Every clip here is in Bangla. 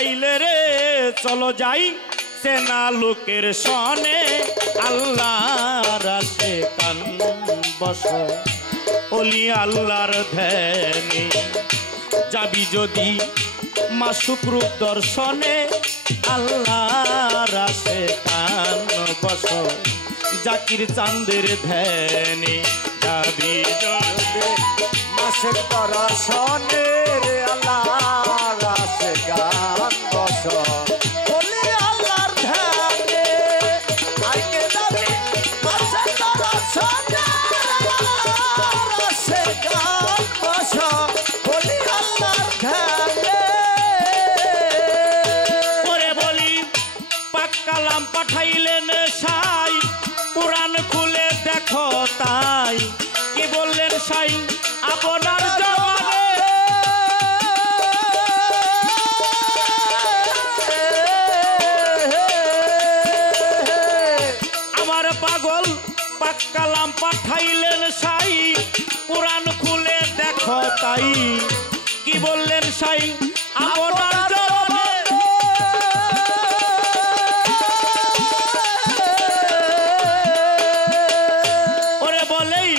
তাইলে রে চলো যাই সেনা লোকের সনে আল্লাহর আশে কান বস ওলি আল্লাহর ধ্যানে যাবি যদি মাসুক রূপ দর্শনে আল্লাহর আশে কান বস জাকির চাঁদের ধ্যানে যাবি যদি মাসুক দর্শনে আল্লাহর আশে কান বস ওলি আল্লাহর ধ্যানে আইকে যাবি মাসুক দর্শনে আল্লাহর আশে কান বস ওলি আল্লাহর ধ্যানে ওরে বলি পাক কালাম পাঠাইলেন সাই কুরআন খুলে দেখো তাই কি বললেন সাই আপনার জবানে আমার পাগল পাক কালাম পাঠাইলেন সাই কুরআন খুলে দেখো তাই কি বললেন সাই আপনার জবানে ওরে বলেই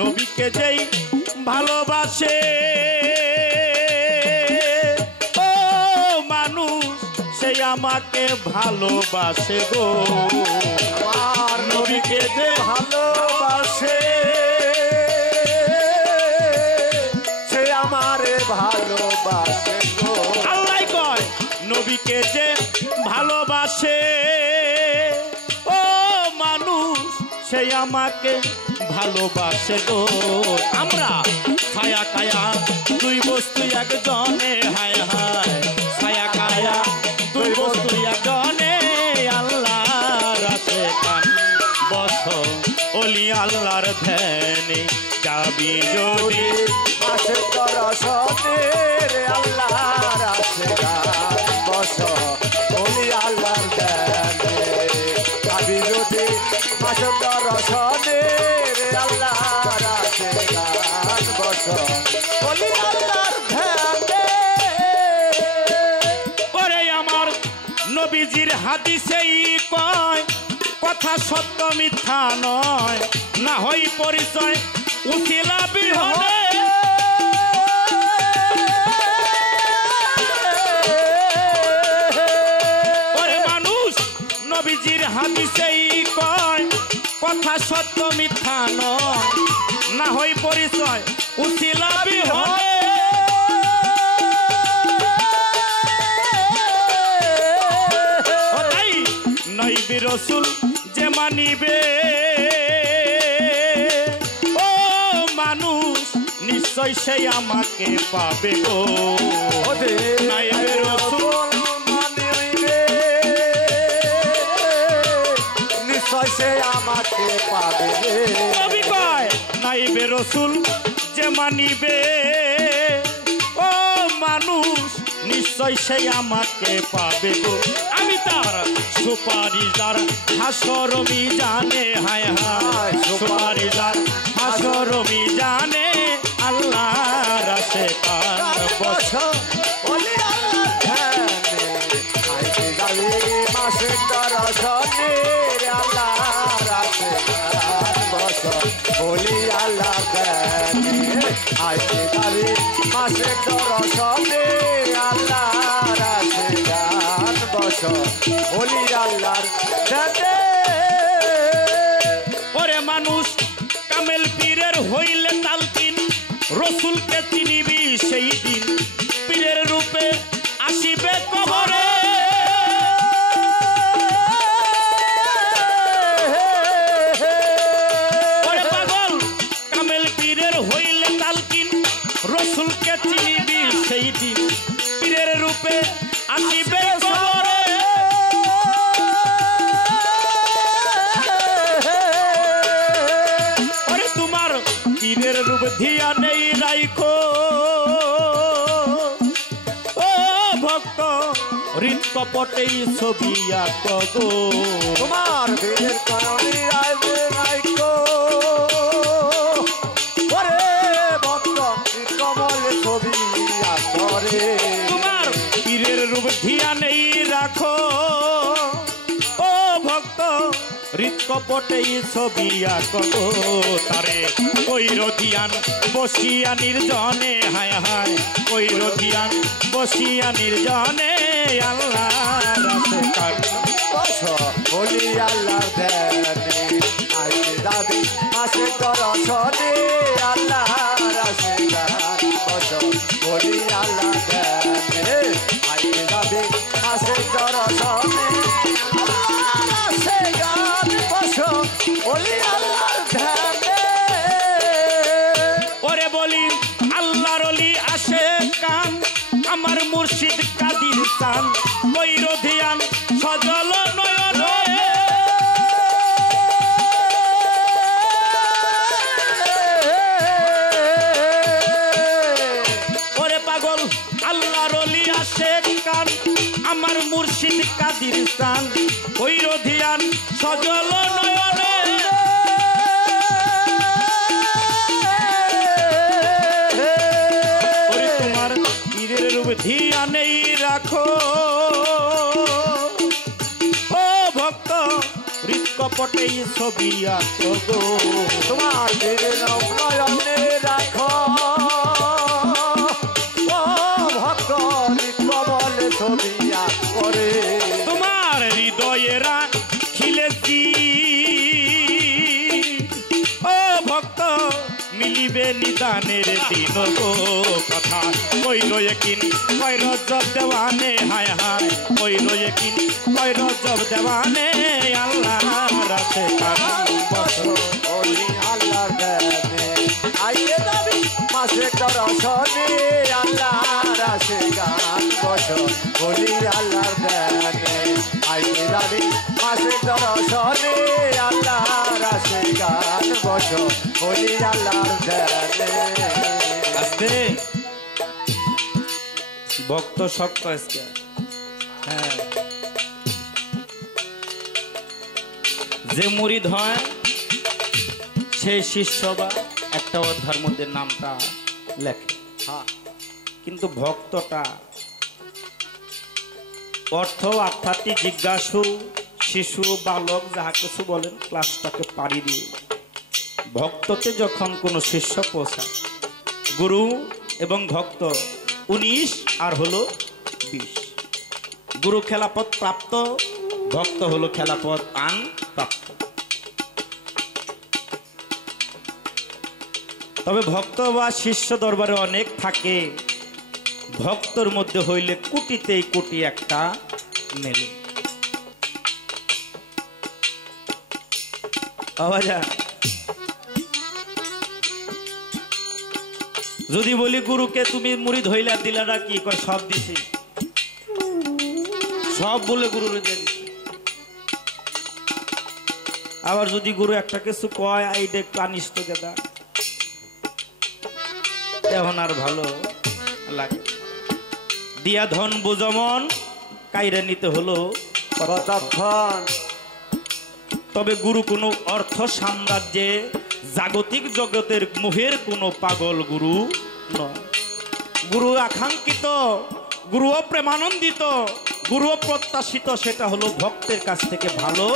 নবীকে যেই ভালোবাসে ও মানুষ সেই আমাকে ভালোবাসে গো আমার নবীকে যে ভালোবাসে সে আমারে ভালোবাসে গো আল্লাহ কয় নবীকে যে ভালোবাসে ও মানুষ সেই আমাকে ভালোবাসে গো আমরা ছায়া কায়া দুই বস্তু একজনে হায় হায় ছায়া কায়া দুই বস্তু একজনে আল্লাহর আশে কান বস ওলি আল্লাহর ধ্যানে যাবি যদি মাসুক দর্শনে আল্লাহর আশে কান বস ওলি আল্লাহর ধ্যানে যাবি যদি মাসুক দর্শনে আল্লাহর আশে কান বস ওলি আল্লাহর ধ্যানে ওরে আমার নবীজির হাদিসেই কয় কথা সত্য মিথ্যা নয় না হই পরিচয় উছিলা বিহনে ওরে মানুষ নবীজির হাদিসেই কয় কথা সত্য মিথ্যা নয় না হই পরিচয় উছিলা বিহনে নইবি রসুল যে মানিবে ও মানুষ নিশ্চয় সেই আমাকে পাবে গো নইবি রসুল মানিবে নিশ্চয় সে আমাকে পাবে নবী কয় নইবি রসুল যে মানিবে ও মানুষ নিশ্চয় সেই আমাকে পাবে গো আমি তার সুপারিশদার হাসর মিজানে হায় হায় সুপারিশদার হাসর মিজানে আল্লাহর আশে কান বস ওলি আল্লাহর ধ্যানে আইতে যাবি মাসুক দর্শনে আল্লাহর আশে কান বস ওলি আল্লাহর ধ্যানে আইতে যাবি মাসুক দর্শনে আল্লাহর আশে কান বস ওলি আল্লাহর ধ্যানে ওরে মানুষ কামেল পীরের হইলে তালকিন রসুলকে চিনিবি সেই দিন পীরের রূপে আসিবে কবরে ওরে পাগল কামেল পীরের হইলে তালকিন রসুলকে চিনিবি সেই দিন পীরের রূপে আসিবে কবরে ওরে তোমার পীরের রূপ ধিয়া নেই রাইখো ও ভক্ত হৃদ কপটেই ছবি আঁকো গো তোমার বীরের কারণে আইবে নাইকো ওরে ভক্ত কমল ছবি আতরে তোমার পীরের রূপ পটেই ছবি আঁকো তারে কইর ধিয়ান বসিয়া নির্জনে হায় হায় কইর ধিয়ান বসিয়া নির্জনে আল্লাহর আশেকান বসো বলি আল্লাহর ধ্যানে আইতে যাবি মাসে দর্শনে আল্লাহর আশেকান বসো বলি আল্লাহর ধ্যানে আইতে যাবি মাসে দর্শনে আল্লাহর আশেকান বসো বলি আল্লাহর ধ্যানে ওরে বলি আল্লাহর ওলি আশেকান আমার মুর্শিদ কাদির চান কইর ধিয়ান সজল নয়নে ওরে পাগল আল্লাহর ওলি আশেকান আমার মুর্শিদ কাদির চান কইর ধিয়ান সজল নয়নে ওরে তোমার পীরের রূপ ধিয়ানেই রাখো ও ভক্ত হৃৎকপটেই ছবি আঁকো গো তোমার দিনের নয়নে রাখো ও ভক্ত কমল ছবিয়া করে তোমার হৃদয়ে রাখিলেছি ও ভক্ত মিলিবে নিদানের দিন গো কথা কইল একিন কই রজব দেওয়ানে হায় হায় কইল একিন কই রজব দেওয়ানে আল্লাহ রাতে কান বসো বলি আল্লাহর ধ্যানে আইয়ে যাবি মাসে দর্শনে আল্লাহর আশেকান বসো বলি আল্লাহর ধ্যানে আইয়ে যাবি মাসে দর্শনে আল্লাহর আশেকান বসো বলি আল্লাহর ধ্যানে আস্তে ভক্ত শক্ত আজকে হ্যাঁ যে মুরিদ হয় সেই শিষ্য বা একটা অধ্যায়ের মধ্যে নামটা লেখে হ্যাঁ কিন্তু ভক্তটা অর্থ আধ্যাত্মিক জিজ্ঞাসু শিশু বালক যাহা কিছু বলেন ক্লাসটাকে পাড়ি দিয়ে ভক্ততে যখন কোনো শিষ্য পৌঁছায় গুরু এবং ভক্ত 19 আর হলো 20 গুরু খেলাপথ প্রাপ্ত ভক্ত হলো খেলাপথ আন প্রাপ্ত তবে ভক্ত বা শিষ্য দরবারে অনেক থাকে ভক্তর মধ্যে হইলে কোটিতেই কোটি একটা মেলে আওয়াজা যদি বলি গুরুকে তুমি মুরিদ হইলা দিলাটা কি কয় সব দিছি সব বলে গুরুরে দিয়ে দিছি আবার যদি গুরু একটা কিছু কয় এইটা কানিষ্ঠ গেদা এখন আর ভালো লাগে দিয়া ধন বুঝমন কাইরে নিতে হলো কতক্ষণ তবে গুরু কোনো অর্থ সাম্রাজ্যে জাগতিক জগতের মোহের কোনো পাগল গুরু নয় গুরু আকাঙ্ক্ষিত গুরুও প্রেমানন্দিত গুরুও প্রত্যাশিত সেটা হলো ভক্তের কাছ থেকে ভালো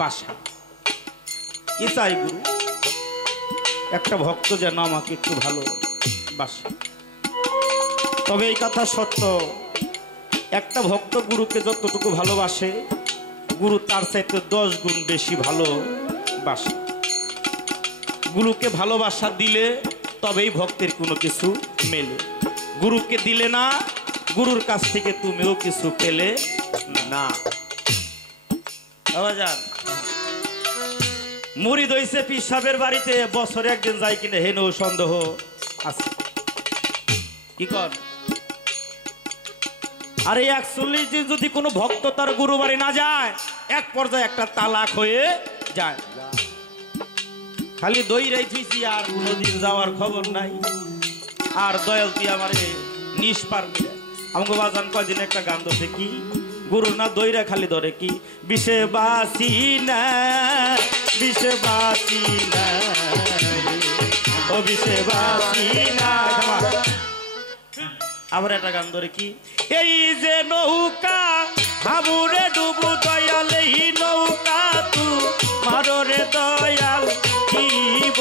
বাসা কি চাই গুরু একটা ভক্ত যেন আমাকে একটু ভালো বাসে তবে এই কথা সত্য একটা ভক্ত গুরুকে যতটুকু ভালোবাসে গুরু তার চাইতে 10 গুণ বেশি ভালোবাসে গুরুকে ভালোবাসা দিলে তবেই ভক্তের কোনো কিছু মেলে গুরুকে দিলে না গুরুর কাছ থেকে তুমিও কিছু পেলে না আওয়াজান মুরিদ হইছে পীর সাহেবের বাড়িতে বছরে একদিন যাই কিনা হেন সন্দেহ আছে কি কর আরে 41 যদি কোনো ভক্ত তার গুরু বাড়ি না যায় এক পর্যায়ে একটা তালাক হয়ে যায় খালি দই রাইছি আর কোনোদিন যাওয়ার খবর নাই আর দয়াল তুই আমারে নিস পারবি আমাকে বাজান কয়দিন একটা গান ধরছে কি গুরু না দইরা খালি ধরে কি বিষে বাসি না ও বিষে বাসি না আবার একটা গান ধরে কি এই যে নৌকা হাবুরে ডুবু দয়ালে নৌকা তু মারো রে দয়াল জীব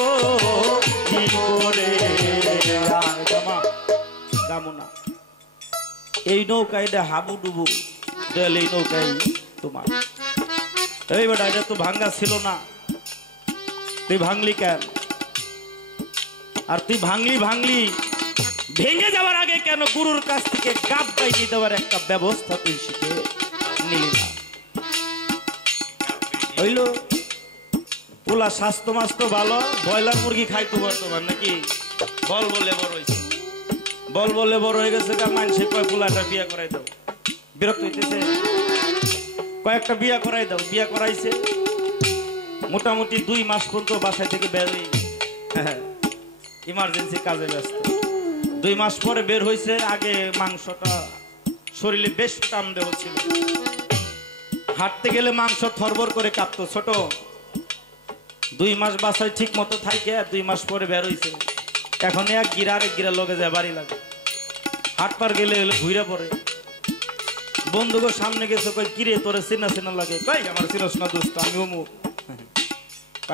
জীবরে কামনা এই নৌকায় হাবুডুবু দেল এই নৌকায় তোমার এই বেটা এটা তো ভাঙ্গা ছিল না তুই ভাঙলি কেন আর তুই ভাঙলি ভেঙে যাওয়ার আগে কেন গুরুর কাছ থেকে গাব পাইয়ে দেওয়ার একটা ব্যবস্থা তুই শিখে নিলি না হইল পোলা স্বাস্থ্য মাস্ত ভালো ব্রয়লার মুরগি খাইতো বর্তমান নাকি বল বলে বড় হয়েছে বল বলে বড় হয়ে গেছে মানুষে কয় পোলাটা বিয়ে করাই দাও বিরক্ত হইতেছে কয়েকটা বিয়ে করাই দাও বিয়ে করাইছে মোটামুটি 2 মাস পর্যন্ত বাসায় থেকে বের হয়ে ইমার্জেন্সি কাজে ব্যস্ত 2 মাস পরে বের হয়েছে আগে মাংসটা শরীরে বেশ টান দেওয়া ছিল হাঁটতে গেলে মাংস থরবর করে কাঁপতো ছোট 2 মাস বাসায় ঠিক মতো থাকে 2 মাস পরে বের হয়েছে এখন এক গিরা লগে যায় বাড়ি লাগে হাটপার গেলে হলে ঘুরে পড়ে বন্ধুকে সামনে গেছে কই কিরে তোরে চেনা লাগে কই আমার চিনস না দোস্ত আমি অমুক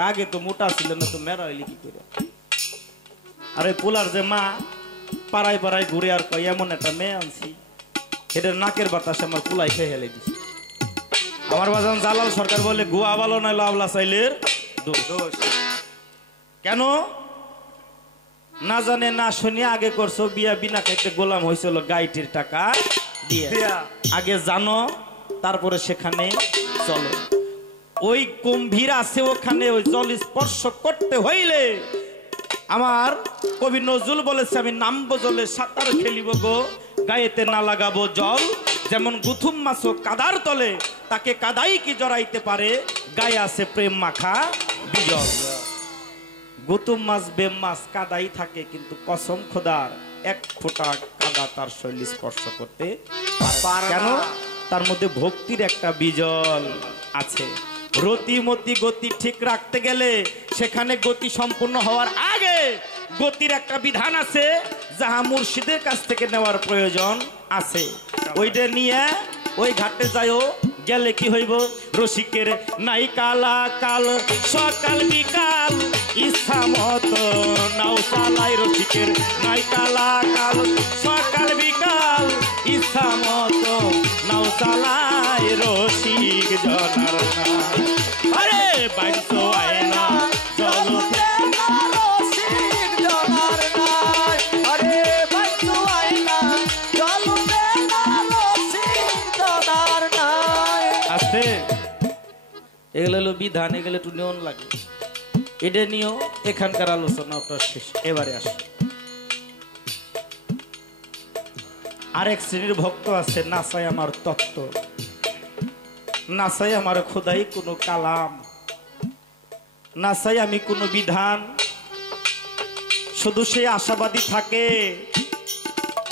আগে তো মোটা ছিল না তো মেরা হইলি কি করে আরে পোলার যে মা পাড়ায় ঘুরে আর কই এমন একটা মেয়ে আনছি এটার নাকের বাতাস আমার পোলাই খেয়ে হেলে দিছে আমার বাজান জালাল সরকার বলে গুয়া ভালো নয় লাভলা চাইলের দোষ কেন না জানে না শুনে আগে করছো বিয়া বিনা খাইতে গোলাম হয়েছিল গাইটির টাকা দিয়ে আগে জানো তারপরে সেখানে চলো ওই গম্ভীর আছে ওখানে ওই জল স্পর্শ করতে হইলে আমার কবি নজরুল বলেছে আমি নামবো জলে সাঁতার খেলিব গো গায়েতে না লাগাবো জল যেমন গুথুম মাছ কাদার তলে তাকে কাদাই কি জড়াইতে পারে গায়ে আছে প্রেম মাখা বিজল গুতুম মাছ বেম মাছ কাদাই থাকে কিন্তু কসম খোদার এক ফোঁটা কাদা তার শরীর স্পর্শ করতে কেন তার মধ্যে ভক্তির একটা বিজল আছে রতিমতি গতি ঠিক রাখতে গেলে সেখানে গতি সম্পূর্ণ হওয়ার আগে গতির একটা বিধান আছে যাহা মুর্শিদের কাছ থেকে নেওয়ার প্রয়োজন আছে ওইটা নিয়ে ওই ঘাটে যাইও গেলে কি হইব রসিকের নাই কালা কাল সকাল বিকাল ইচ্ছা মতো নাও চালাই রসিকের নাই কালা কাল সকাল বিকাল ইচ্ছা মতো নাও চালাই রসিক জনার নাই আরে বাইছো আয়না জলতে রসিক জনার নাই আরে বাইছো আয়না জলতে না রসিক জনার নাই আছে এগুলো হলো বিধান এগুলো একটু নিয়ন লাগে এটা নিয়েও এখানকার আলোচনা শেষ এবারে আসে আরেক শ্রেণীর ভক্ত আছে নাচাই আমার তত্ত্ব নাচাই আমার খোদাই কোনো কালাম নাচাই আমি কোনো বিধান শুধু সে আশাবাদী থাকে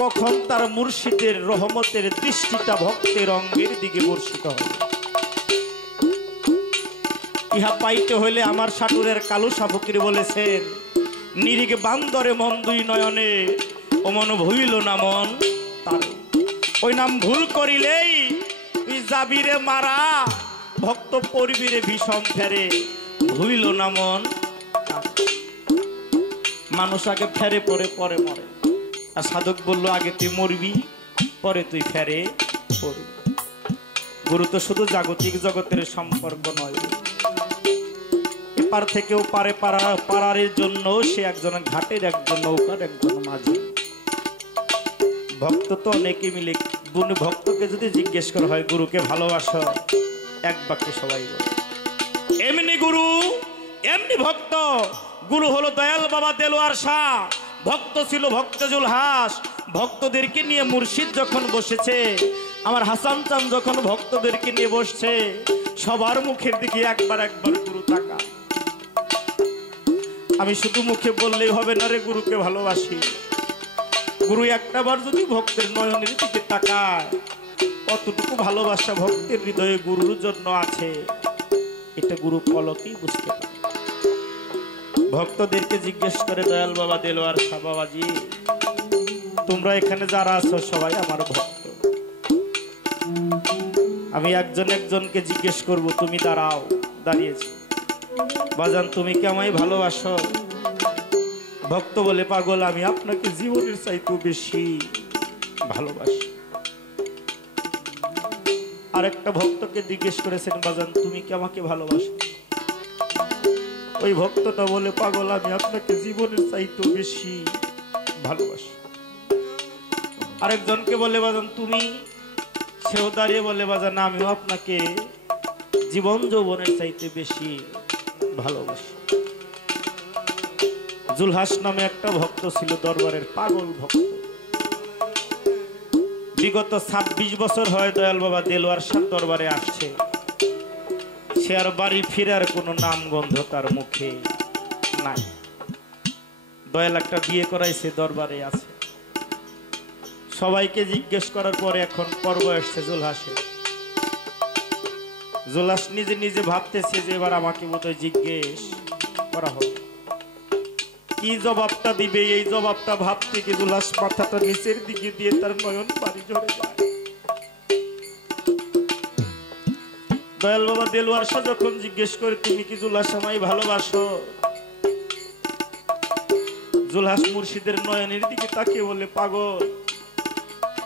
কখন তার মুর্শিদের রহমতের দৃষ্টিটা ভক্তের অঙ্গের দিকে বর্ষিত হবে ইহা পাইতে হইলে আমার সাটুরের কালু সাফকির বলেছেন নিরিগ বান্দরে মন দুই নয়নে ও মন ভুইল না মন তার ওই নাম ভুল করিলেই তুই যাবিরে মারা ভক্ত পরিবিরে ভীষণ ফেরে ভুইল না মন মানুষ আগে ফেরে পরে পরে মরে আর সাধক বলল আগে তুই মরবি পরে তুই ফেরে পড়বি গুরু তো শুধু জাগতিক জগতের সম্পর্ক নয় এপার থেকেও পারে পারারের জন্য সে একজন ঘাটের একজন নৌকার একজন মাঝি ভক্ত তো অনেকে মিলে ভক্তকে যদি জিজ্ঞেস করা হয় গুরুকে ভালোবাসো এক বাক্যে সবাই বলে এমনি গুরু এমনি ভক্ত গুরু হলো দয়াল বাবা দেলোয়ার শাহ ভক্ত ছিল ভক্ত জুলহাস ভক্তদেরকে নিয়ে মুর্শিদ যখন বসেছে আমার হাসান চান যখন ভক্তদেরকে নিয়ে বসছে সবার মুখের দিকে একবার গুরু তাকা আমি শুধু মুখে বললেই হবে না রে গুরুকে ভালোবাসি গুরু একটাবার যদি ভক্তের নয়নের দিকে তাকায় কতটুকু ভালোবাসা ভক্তের হৃদয়ে গুরুর জন্য আছে এটা গুরু পলকেই বুঝতে পারে ভক্তদেরকে জিজ্ঞেস করে দয়াল বাবা দেলোয়ার শাহ বাবাজি তোমরা এখানে যারা আছো সবাই আমার ভক্ত আমি একজন একজনকে জিজ্ঞেস করব তুমি দাঁড়াও দাঁড়িয়েছি বাজান তুমি কি আমায় ভালোবাসো? ভক্ত বলে, পাগল আমি আপনাকে জীবনের চাইতেও বেশি ভালোবাসি। আরেকটা ভক্তকে জিজ্ঞেস করেছেন, বাজান তুমি কি আমাকে ভালোবাসো? ওই ভক্তটা বলে, পাগল আমি আপনাকে জীবনের চাইতেও বেশি ভালোবাসি। আরেকজনকে বলে, বাজান তুমি? সেও দাঁড়িয়ে বলে, বাজান আমিও আপনাকে জীবন যৌবনের চাইতে বেশি ভালোবাসি। জুলহাস নামে একটা ভক্ত ছিল, দরবারের পাগল ভক্ত। বিগত 26 বছর হয় দয়াল বাবা দেলোয়ার শাহ দরবারে আসছে, সে আর বাড়ি ফেরার কোনো নাম গন্ধ তার মুখে নাই। দয়াল একটা বিয়ে করাইছে, দরবারে আছে। সবাইকে জিজ্ঞেস করার পরে এখন পর্ব এসছে জুলহাসের। জুলহাস নিজে নিজে ভাবতেছে যে এবার আমাকে বোধহয় জিজ্ঞেস করা হবে, কি জবাবটা দিবে। এই জবাবটা ভাবতে গিয়ে জুলহাস মাথাটা নিচের দিকে দিয়ে তার নয়ন পানি ঝরে যায়। দয়াল বাবা দেলোয়ার শাহ যখন জিজ্ঞেস করে, তুমি কি জুলহাস আমায় ভালোবাসো? জুলহাস মুর্শিদের নয়নের দিকে তাকিয়ে বলে, পাগল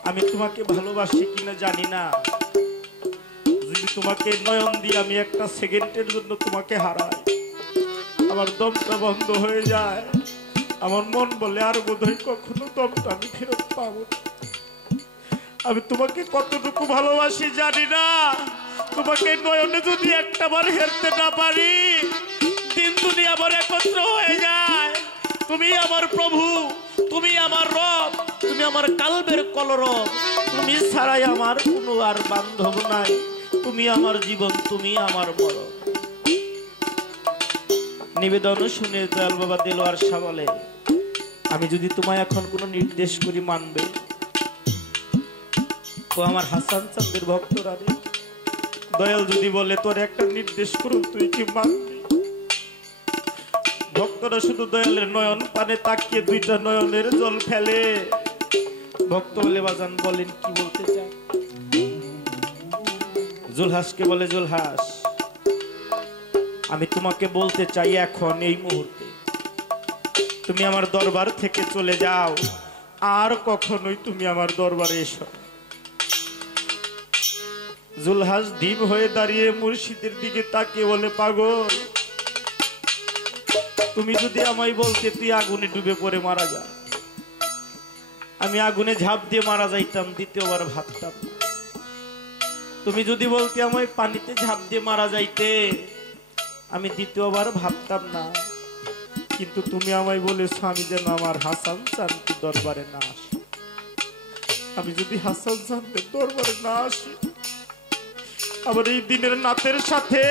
আমি তোমাকে ভালোবাসি কিনা জানি না, যদি তোমাকে নয়ন দিয়ে আমি একটা সেকেন্ডের জন্য তোমাকে হারাই, আমার দমটা বন্ধ হয়ে যায়। আমার মন বলে আর বোধহয় কখনো দমটা আমি ফেরত পাবো না। আমি তোমাকে কতটুকু ভালোবাসি জানি না। তোমাকে নয়নে যদি একটা বার হেরতে না পারি, দিন দুনিয়া আবার একত্র হয়ে যায়। তুমি আমার প্রভু, তুমি আমার রব, তুমি আমার কালবের কলরব, তুমি ছাড়াই আমার কোনো আর বান্ধব নাই। তুমি আমার জীবন, তুমি আমার মরণ। নিবেদন শুনে দয়াল বাবা দেলোয়ার শাহ বলে, আমি যদি তোমায় এখন কোনো নির্দেশ করি মানবে? ও আমার হাসান চাঁদের ভক্তরা রে, দয়াল যদি বলে তোর একটা নির্দেশ করুন তুই কি মানবি? ভক্তরা শুধু দয়ালের নয়ন পানে তাকিয়ে দুইটা নয়নের জল ফেলে। ভক্ত বলে, বাজান বলেন কি বলতে চান? জুলহাসকে বলে, জুলহাস আমি তোমাকে বলতে চাই এখন এই মুহূর্তে তুমি আমার দরবার থেকে চলে যাও, আর কখনোই তুমি আমার দরবারে এসো। জুলহাস দ্বীপ হয়ে দাঁড়িয়ে মুর্শিদের দিকে তাকিয়ে বলে, পাগল তুমি যদি আমায় বলতে তুই আগুনে ডুবে পড়ে মারা যা, আমি আগুনে ঝাঁপ দিয়ে মারা যাইতাম, দ্বিতীয়বার ভাবতাম না। তুমি যদি বলতে আমায় পানিতে ঝাঁপ দিয়ে মারা যাইতে, আমি দ্বিতীয়বার ভাবতাম না। কিন্তু তুমি আমায় বলেছ আমি যেন আমার হাসান চাঁদের দরবারে না আসি। আমি যদি হাসান চাঁদের দরবারে না আসি, আবার এই দিনের নাতের সাথে,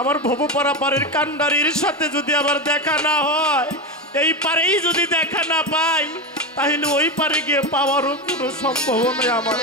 আমার ভবপাড়া পাড়ের কান্ডারির সাথে যদি আবার দেখা না হয়, এই পারেই যদি দেখা না পাই, তাহলে ওই পারে গিয়ে পাওয়ারও কোনো সম্ভাবনা আমার।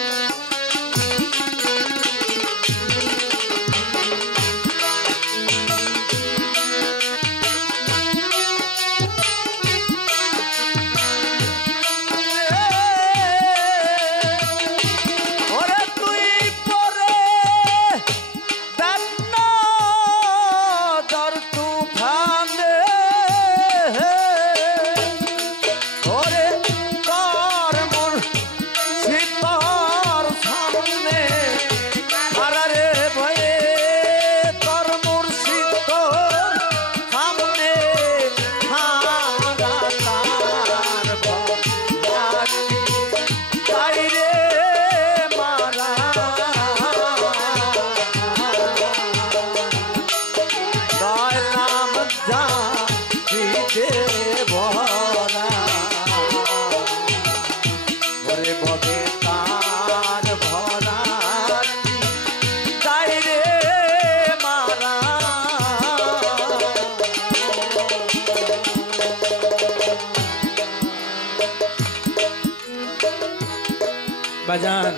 বাজান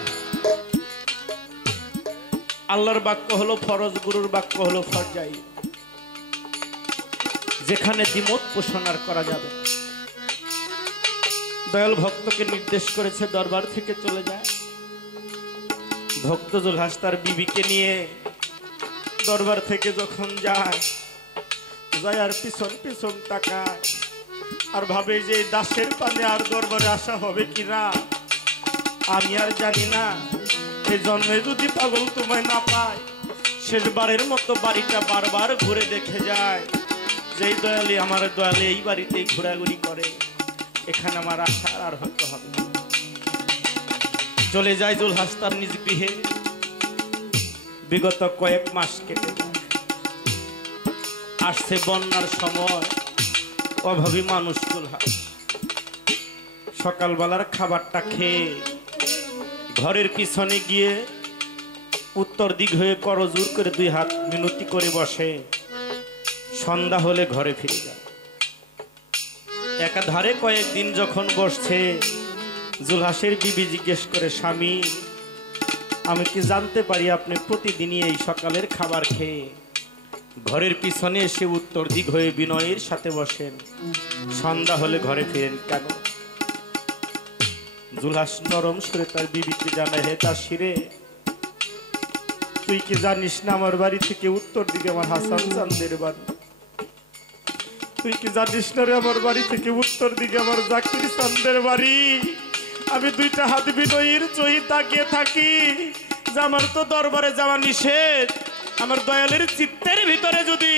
আল্লাহর বাক্য হলো ফরজ, গুরুর বাক্য হলো ফরজাই। যেখানে দ্বিমত পোষণ আর করা যাবে। দয়াল ভক্তকে নির্দেশ করেছে দরবার থেকে চলে যায়। ভক্ত জুলহাস তার বিবিকে নিয়ে দরবার থেকে যখন যায়, যায় আর পিছন পিছন তাকায় আর ভাবে যে এই দাসের পানে আর দরবারে আসা হবে কিনা। আমি আর জানি না এই জন্মে যদি পাগল তোমায় না পায়, শেষবারের মতো বাড়িটা বারবার ঘুরে দেখে যায় যে এই দয়ালে আমার দয়ালে এই বাড়িতেই ঘোরাঘুরি করে, এখানে আমার আশা আর হয়তো হবে না। চলে যায় জুলহাস তার নিজ গৃহে। বিগত কয়েক মাস কেটে যায়, আসছে বন্যার সময়। অভাবী মানুষ জুলহাস সকালবেলার খাবারটা খেয়ে ঘরের পিছনে গিয়ে উত্তর দিক হয়ে করজোর করে দুই হাত মিনতি করে বসে। সন্ধ্যা হলে ঘরে ফিরে যায়। একাধারে কয়েকদিন যখন বসছে, জুলহাসের বিবি জিজ্ঞেস করে, স্বামী আমি কি জানতে পারি আপনি প্রতিদিনই এই সকালের খাবার খেয়ে ঘরের পিছনে এসে উত্তর দিক হয়ে বিনয়ের সাথে বসেন, সন্ধ্যা হলে ঘরে ফিরেন কেন? জুলহাস নরম সুরে তার বিবিকে জানায়, হে দাসীরে, তুই কি জানিস না আমার বাড়ি থেকে উত্তর দিকে আমার হাসান চাঁদের বাড়ি? তুই কি জানিস না রে আমার বাড়ি থেকে উত্তর দিকে আমার জাকির চাঁদের বাড়ি? আমি দুইটা হাত বিনয়ের চোখে তাকিয়ে থাকি যে আমার তো দরবারে যাওয়া নিষেধ। আমার দয়ালের চিত্তের ভিতরে যদি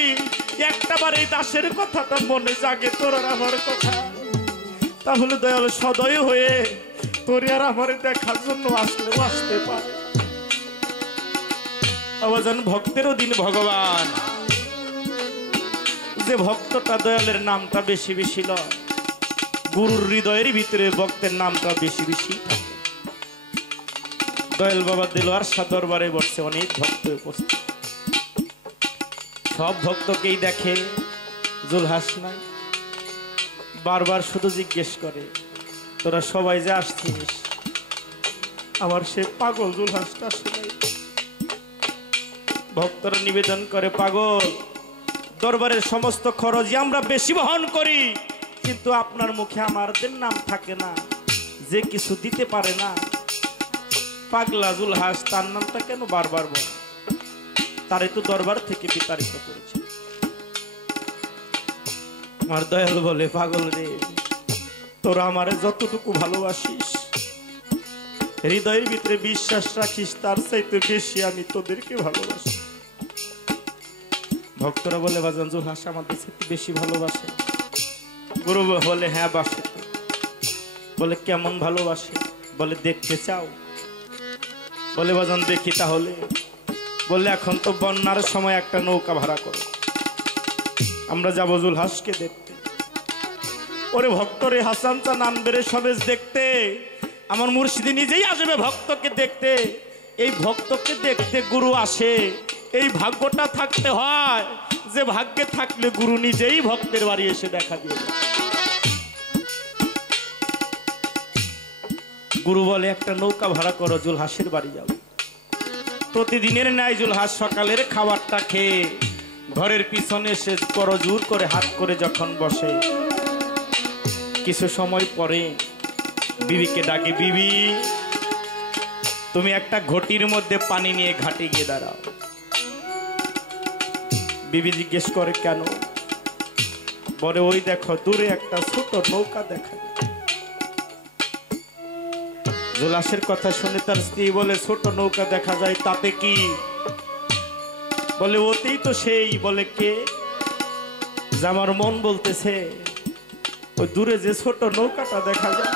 একটা বার এই দাসের কথাটা মনে জাগে তোর আর আমার কথা, তাহলে দয়াল সদয় হয়ে তোর আর আমার দেখার জন্য আসলেও আসতে পারে। আওয়াজান ভক্তেরও দিন ভগবান, যে ভক্তটা দয়ালের নামটা বেশি বেশি লয়, গুরুর হৃদয়ের ভিতরে ভক্তের নামটা বেশি বেশি থাকে। দয়াল বাবা দেলোয়ার শাহ দরবারে বসছে, অনেক ভক্ত উপস্থিত। সব ভক্তকেই দেখে, জুলহাস নাই। বারবার শুধু জিজ্ঞেস করে, তোরা সবাই যে আসছিস, আমার সে পাগল জুলহাসটা আসে নাই। ভক্তরা নিবেদন করে, পাগল দরবারের সমস্ত খরচই আমরা বেশি বহন করি, কিন্তু আপনার মুখে আমাদের নাম থাকে না। যে কিছু দিতে পারে না, পাগলা জুলহাস তার নামটা কেন বারবার বলে? তারে তো দরবার থেকে বিতাড়িত করেছে। আমার দয়াল বলে, পাগল রে, তোরা আমারে যতটুকু ভালোবাসিস, হৃদয়ের ভিতরে বিশ্বাস রাখিস, তার চাইতে বেশি আমি তোদেরকে ভালোবাসি। ভক্তরা বলে, বাজান জুলহাস আমাদের চাইতে বেশি ভালোবাসে। গুরু বলে, হ্যাঁ বাসে। বলে, কেমন ভালোবাসে? বলে, দেখতে চাও? বলে, বাজান দেখি তাহলে। বললে, এখন তো বন্যার সময় একটা নৌকা ভাড়া করো, আমরা যাবো জুলহাসকে দেখতে। ওরে ভক্তরে হাসান চা নানবেরে সবেজ দেখতে, আমার মুর্শিদি নিজেই আসবে ভক্তকে দেখতে। এই ভক্তকে দেখতে গুরু আসে, এই ভাগ্যটা থাকতে হয় যে ভাগ্যে থাকলে গুরু নিজেই ভক্তের বাড়ি এসে দেখা দিয়ে। গুরু বলে, একটা নৌকা ভাড়া করো, জুলহাসের বাড়ি যাও। প্রতিদিনের ন্যায় জুলহাস সকালের খাবারটা খেয়ে ঘরের পিছনে এসে করজোর করে হাত করে যখন বসে, কিছু সময় পরে বিবিকে ডাকে, বিবি তুমি একটা ঘটির মধ্যে পানি নিয়ে ঘাটে গিয়ে দাঁড়াও। বিবি জিজ্ঞেস করে, কেন? বলে, ওই দেখো দূরে একটা ছোট নৌকা দেখা। জুলহাসের কথা শুনে তার স্ত্রী বলে, ছোট নৌকা দেখা যায় তাতে কি? বলে, ওতেই তো সেই। বলে, কে? যে আমার মন বলতেছে ওই দূরে যে ছোট নৌকাটা দেখা যায়,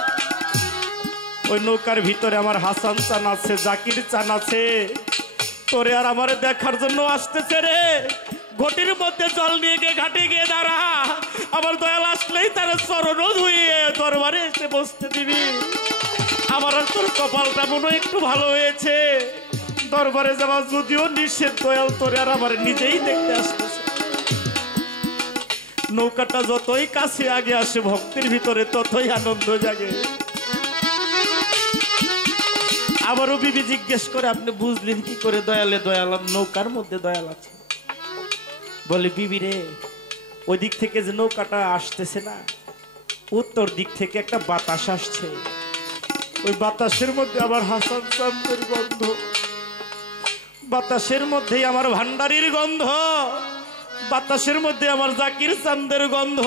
ওই নৌকার ভিতরে আমার হাসান চান আছে, জাকির চান আছে, তোরে আর আমারে দেখার জন্য আসতেছে রে। ঘটির মধ্যে জল নিয়ে গিয়ে ঘাটে গিয়ে দাঁড়া, আমার দয়াল আসলেই তার চরণ ধুয়ে দরবারে এসে বসতে দিবি। আমার আর তোর কপালটা মনে একটু ভালো হয়েছে, দরবারে যাওয়া যদিও নিষেধ, দয়াল তোরে আর আমার নিজেই দেখতে আসতেছে। নৌকাটা যতই কাছে আগে আসে ভক্তের ভিতরে ততই আনন্দ জাগে। আবারও বিবি জিজ্ঞেস করে, আপনি বুঝলেন কি করে দয়ালে দয়াল নৌকার মধ্যে দয়াল আছে? বলে, বিবি রে, ওই দিক থেকে যে নৌকাটা আসতেছে না, উত্তর দিক থেকে একটা বাতাস আসছে, ওই বাতাসের মধ্যে আমার হাসান চাঁদের গন্ধ, বাতাসের মধ্যেই আমার ভান্ডারির গন্ধ, বাতাসের মধ্যে আমার জাকির চান্দের গন্ধ,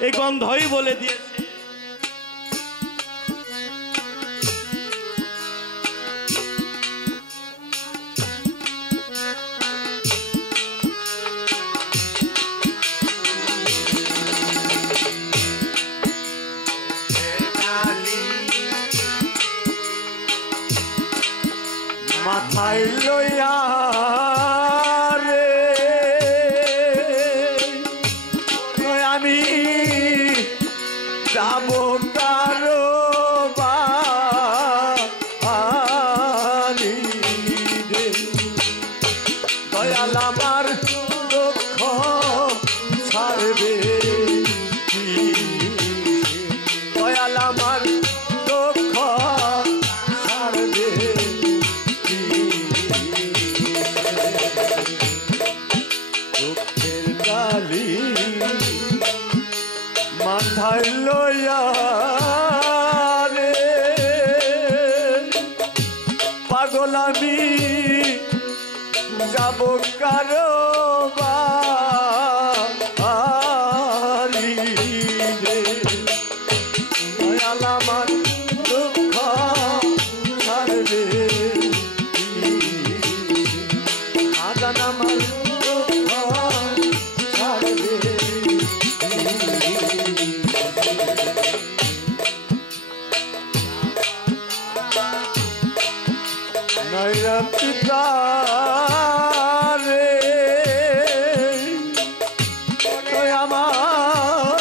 এই গন্ধই বলে দিয়েছে মাথায় লইয়া রে আমি যাব কারো বাড়ি রে দয়াল আমার দুঃখ ছাড়বে কি দয়াল আমার দুঃখ ছাড়বে দুঃখের কালি মাথায় লইয়া রে পাগল আমি যাব কারো বাড়ি রে দয়াল আমার দুঃখ ছাড়বে আজান আমার দুঃখ ছাড়বে নয়রা পিতা রে আমার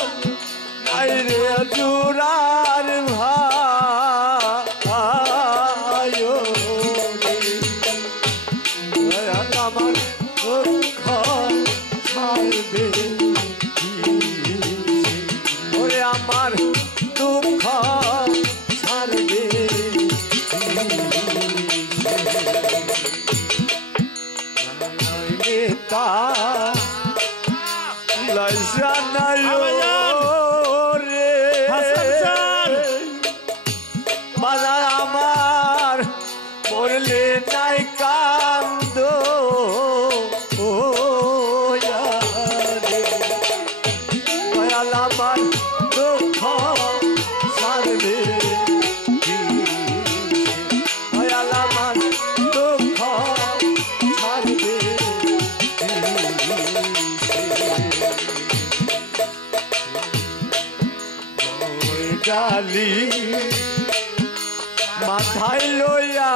নাই রে জোরার ভাই আমার দুঃখ ছাড়বে ওরে আমার দুঃখ ছাড়বে নেতা লজ্জা নাই রে বাজার আমার পড়লে নাই কান্দ দয়াল আমার দুঃখ ছাড়বে দয়াল আমার দুঃখ ছাড়বে ডালি মাথায় লইয়া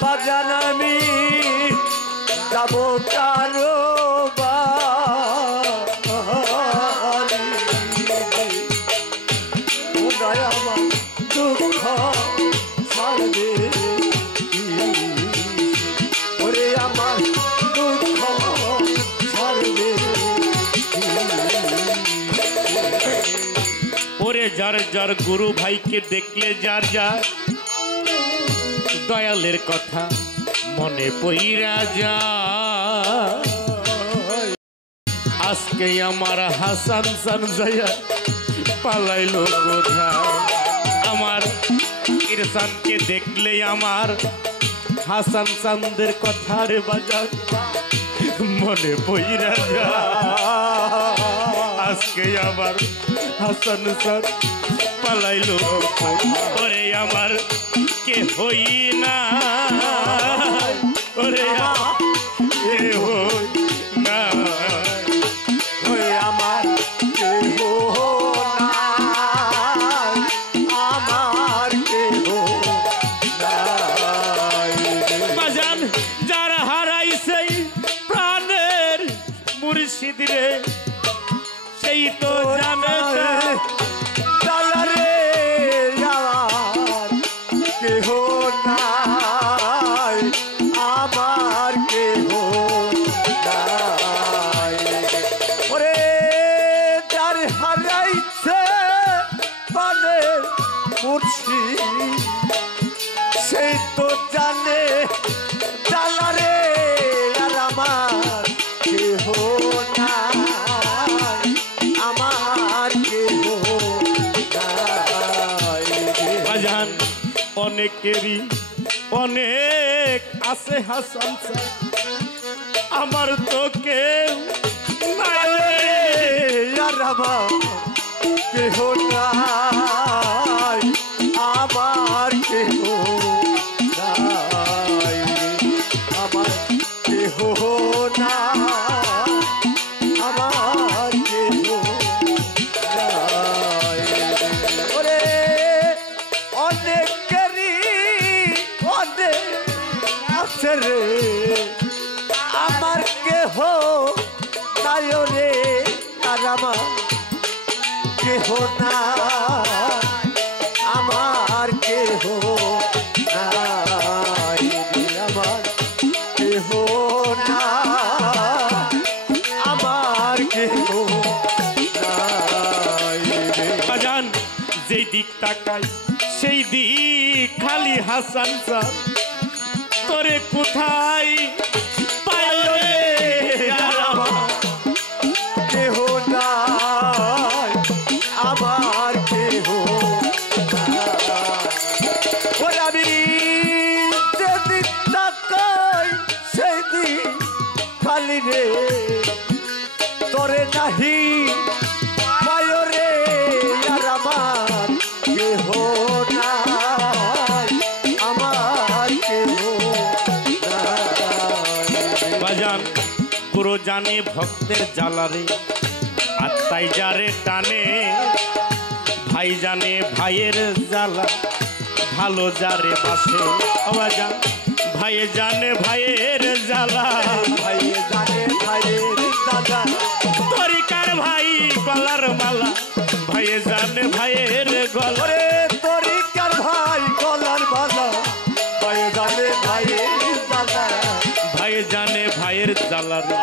বাজান আমি যাব কারো বাড়ি আমার দুঃখ ছাড়বে ওরে আমার দুঃখ ছাড়বে ওরে যার যার গুরু ভাইকে দেখলে যার যার দয়ালের কথা মনে পইরা যায় আজকে আমার হাসান সান যাইয়া পালাইলো কোথায় আমার ইরসানকে দেখলে আমার হাসান চান্দের কথার বাজার মনে পইরা যায় আজকে আমার হাসান স্যার পালাইলো ওরে আমার কে হই না ওরে কে হই না ওরে আমার কেহ নাই আমার কেহ নাই বাজান যার হারাইছে প্রাণের মুর্শিদ রে সেই তো জানে রে আমার কেহ নাই আমার কেহ নাই ওরে যার হারাইছে মানে মুর্শিদ সেই তো জানে জালা রে আর আমার কেহ নাই আমার কেহ নাই বাজান অনেকেরই অনেক আছে হাসান স্যার, আমার তো কেউ নাই রে। আর আমার কেহ নাই, আমার কেহ নাই, আমার কেহ নাই, আমার কেহ নাই। ওরে অনেকেরই অনেক আছে রে, আমার কেহ নাই রে। আর আমার কেহ না, আমার কেহ নাই, আমার কেহ না, আমার কেহ নাই রে। বাজান যেই দিক তাকাই সেই দিক খালি হাসান স্যার, তোরে কোথায় পাই রে। আর আমার কেহ নাই, আমার কেহ নাই। ওরে আমি যেদিন তাকাই সেই দিন খালি রে, তোরে নাহি পায় রে। আর আমার কেহ নাই, আমার কেহ নাই। বাজান পুরো জানে ভক্তের জ্বালারে, আত্মাই যারে টানে, ভাই জানে ভাইয়ের জ্বালা, ভালো যারে বাসে। বাজান ভাই জানে ভাইয়ের জ্বালা, ভাই জানে ভাইয়ের দাদা, তরিকার ভাই গলার মালা, ভাই জানে ভাইয়ের গলা। ওরে তরিকার ভাই গলার মালা, ভাই জানে ভাইয়ের দাদা, ভাই জানে ভাইয়ের জ্বালারে,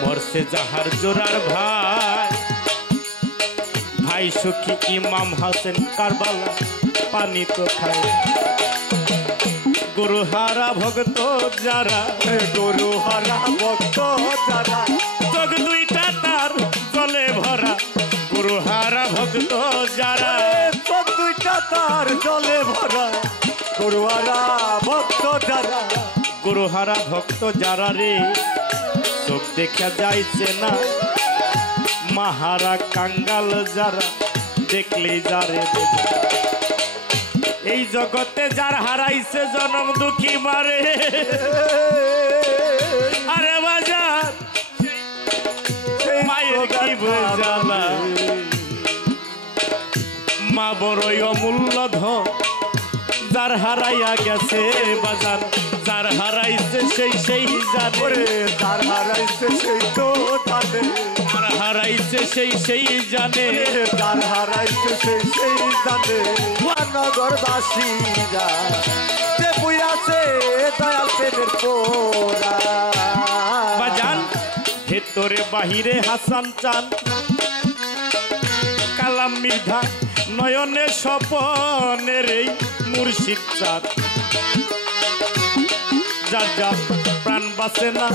মরছে যাহার জোরার ভাই, ভাই সুখী ইমাম হাসেন কারবালা, পানি তো খায়। গুরু হারা ভক্ত যারা, গরু হারা ভক্ত যারা, চোখ দুইটা তার জলে ভরা, গুরু হারা ভক্ত যারা। চোখ দুইটা তার জলে ভরা, গরু হারা ভক্ত যারা, গুরু হারা ভক্ত যারা রে, চোখ দেখা যাইছে না, মাহারা কাঙ্গাল যারা, দেখলেই যারে দেখে। এই জগতে যার হারাইছে জনম দুঃখী মারে। আরে বাজার মায়ের কি বোঝালা, মা বড়ই অমূল্য ধন, যার হারাইয়া গেছে বাজার, যার হারাইছে সেই জানে। ওরে তার হারাইছে সেই তো জানে, যার হারাইছে সেই জানে। তার হারাইছে সেই জানে। নগরবাসীরা যে বুঝাছে দয়াল প্রেমের পোরা, বাজান ভেতরে বাহিরে হাসান চান, কালাম মৃধা নয়নে স্বপনের এই মুর্শিদ চাঁদ, যার যার প্রাণ বাঁচে না,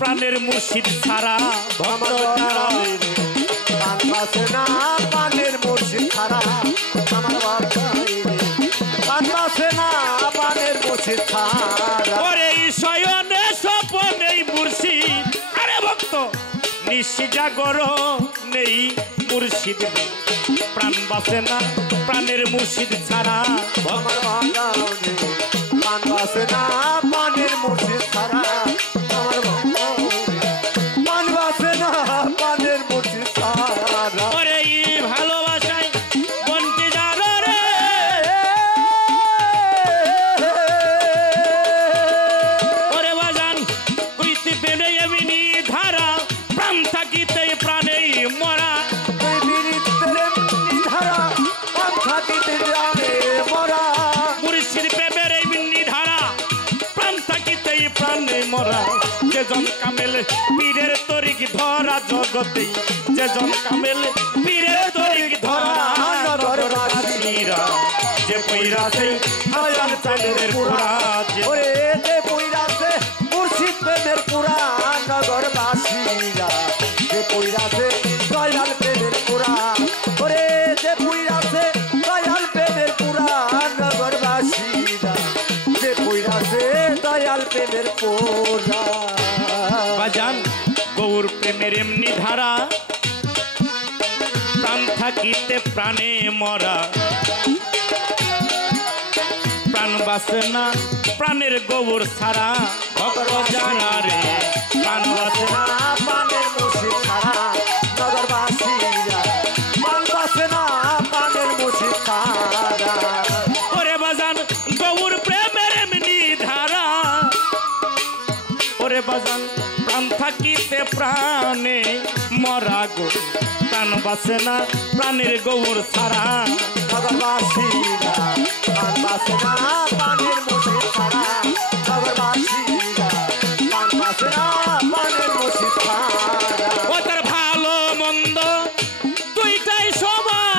প্রাণের মুর্শিদ ছাড়া ভক্ত যারা। প্রাণ বাঁচে না, প্রাণের মুর্শিদ ছাড়া আমার বাসায় রে। প্রাণ বাঁচে না, প্রাণের মুর্শিদ ছাড়া। ওরে শয়নে স্বপনে মুর্শিদ, আরে ভক্ত নিশি জাগর নেই মুর্শিদ নেই, প্রাণ বাঁচে না, প্রাণের মুর্শিদ ছাড়া। আমার বাগানে প্রাণ বাঁচে না, প্রাণের মুর্শিদ ছাড়া আমার বাগানে প্রাণ বাঁচে না, প্রাণের মুর্শিদ ছাড়া। ওরে এই ভালোবাসায় বন্টি যারো রে, ওরে বাজান কইতে পেলে এমনি ধারা, প্রাণ থাকিতে প্রাণেই মরা। ওই বীরিত্বের এমনি ধারা, প্রাণ থাকিতে জানে মরা। মুর্শিদ প্রেমের এমনি ধারা, প্রাণ থাকিতে প্রাণে মরা। যেজন কামেল পীরের তরিক ধরা জগতে, যেজন কামেল পীরের তরিক ধরা নগরবাসীরা, যে পৈরাছে হাসান চাঁদের পুরা, ওরে যে পইরাছে মুর্শিদ প্রেমের পুরা নগরবাসীরা, যে পইরাছে দয়াল প্রেমের পুরা। ওরে যে পইরাছে দয়াল প্রেমের পুরা নগরবাসীরা, যে পইরাছে দয়াল বাজান গৌর প্রেমের এমনি ধারা প্রাণ থাকিতে প্রাণে মরা প্রাণ বাসে না প্রাণের গৌর ছাড়া ভক্ত যারা রে প্রাণ বাসে না পানের মুর্শিদ ছাড়া নগরবাসীরা প্রাণ বাসে না পানের মুর্শিদ ছাড়া ওরে বাজান গৌর প্রেমের এমনি ধারা ওরে বাজান প্রাণ থাকিতে প্রাণে মরা গো প্রাণ বাসে না প্রাণের গৌর ছাড়া নগরবাসীরা প্রাণ বাসে না পানের মুর্শিদ ছাড়া নগরবাসীরা প্রাণ বাসে না পানের মুর্শিদ ছাড়া ও তার ভালো মন্দ দুইটাই সমান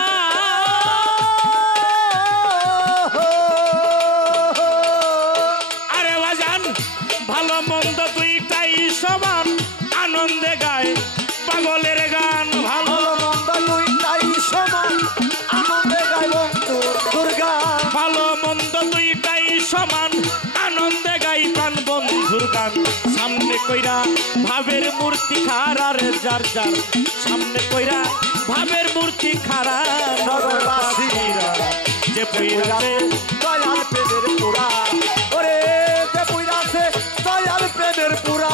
আরে বাজান ভালো মন্দ দুইটাই সমান আনন্দে গায় পাগলের গান ভালো মন্দ দুইটাই সমান আনন্দে গাইব দুর্গা ভালো মন্দ দুইটাই সমান আনন্দে গাই প্রাণ বন্ধুর গান সামনে কইরা ভাবের মূর্তি খারার যার যার সামনে কইরা ভাবের মূর্তি খারা নগরবাসীরা যে পইরাছে দয়াল প্রেমের পুরা ওরে যে পুইরাছে দয়াল প্রেমের পুরা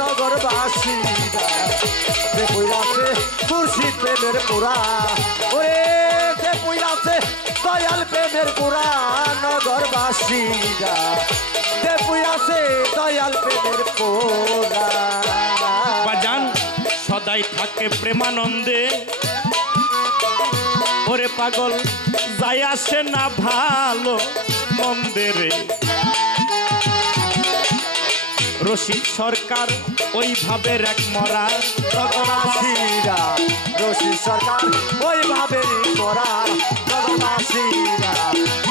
নগরবাসীরা যে পুইরাছে মুর্শিদ প্রেমের পুরা ওরে যে পুইরাছে দয়াল প্রেমের পুরা নগরবাসীরা যে পুইরাছে দয়াল প্রেমের পুরা বাজান সদাই থাকে প্রেমানন্দে ওরে পাগল যাই আসে না ভালো মন্দিরে রশিদ সরকার ওইভাবে এক মরা নগরবাসীরা রশিদ সরকার ওইভাবে মরা নগরবাসীরা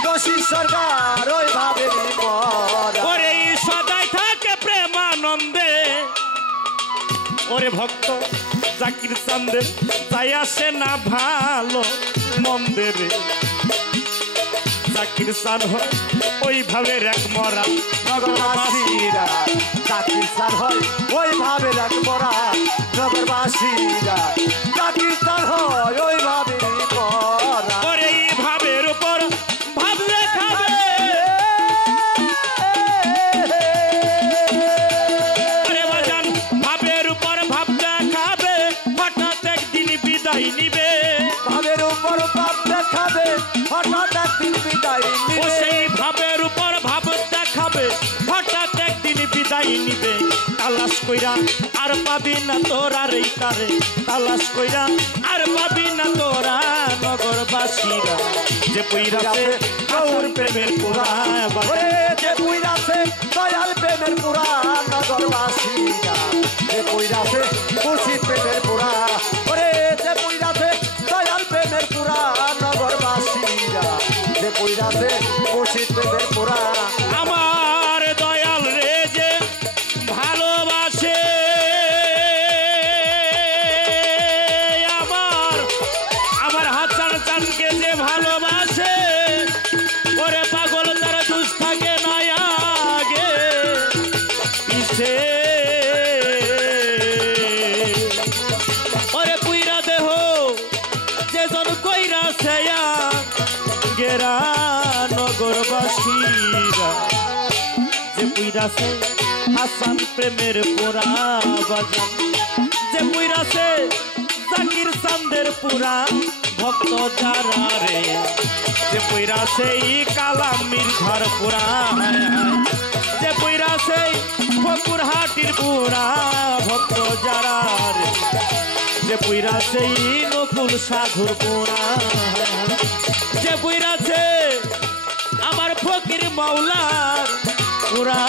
রশিদ সরকার ওইভাবে মরা ওরে এই সদাই থাকে প্রেমানন্দে ওরে ভক্ত জাকির চান্দের তাই আসে না ভালো মন্দিরে জাকির চান হয় ওইভাবে এক মরা নগরবাসীরা জাতির সার হয় ওইভাবে রাখ মরা নগরবাসীরা জাতির সার হয় ওইভাবে মরা ওরে এই ভাবের উপর ভাব লেখাবে ওরে বাজান ভাবের উপর ভাব দেখাবে হঠাৎ একদিন বিদায় নিবে ভাবের উপর ভাব দেখাবে হঠাৎ একদিন বিদায় ও নিবে সেই ভাবের উপর ভাব দেখাবে হঠাৎ একদিন বিদায় নিবে তালাশ কইরা আর পাবি না তোরা রে তারে তালাশ কইরা আর পাবি না তোরা নগরবাসীরা যে পইরাছে গৌর প্রেমের পুরা ওরে যে পুইরাছে দয়াল প্রেমের পুরা নগরবাসীরা যে পুইরাছে মুর্শিদ প্রেমের পুরা ওরে যে পুইরাছে দয়াল প্রেমের পুরা নগরবাসীরা যে পুইরাছে মুর্শিদ প্রেমের পুরা আমার দয়াল রে যে ভালোবাসে আমার হাসান চানকে যে ভালোবাসে ওরে পাগল তার দুষ থাকে না আগে পিছে ওরে পুইরা দেহ যেজন কইরা সেয়া গেরা নগরবাসীরা যে পুইরাছে হাসান প্রেমের পুরা বাজান যে পুইরাছে জাকির চান্দের পুরা ভক্ত যারা রে যে পুইরাছে ই কালাম মির্ধার পুরা যে পুইরাছে ফকুর হাটির পুরা ভক্ত যারা রে যে পুইরাছে ই নকুল সাধুর পুরা যে পুইরাছে আমার ফকির মাওলার পুরা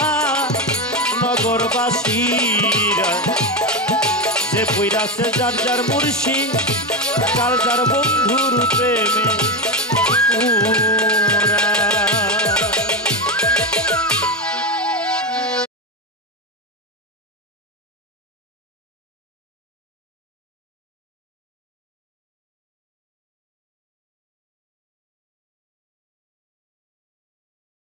নগরবাসীরা যে পুইরাছে যার যার মুর্শিদ যার যার বন্ধু রূপে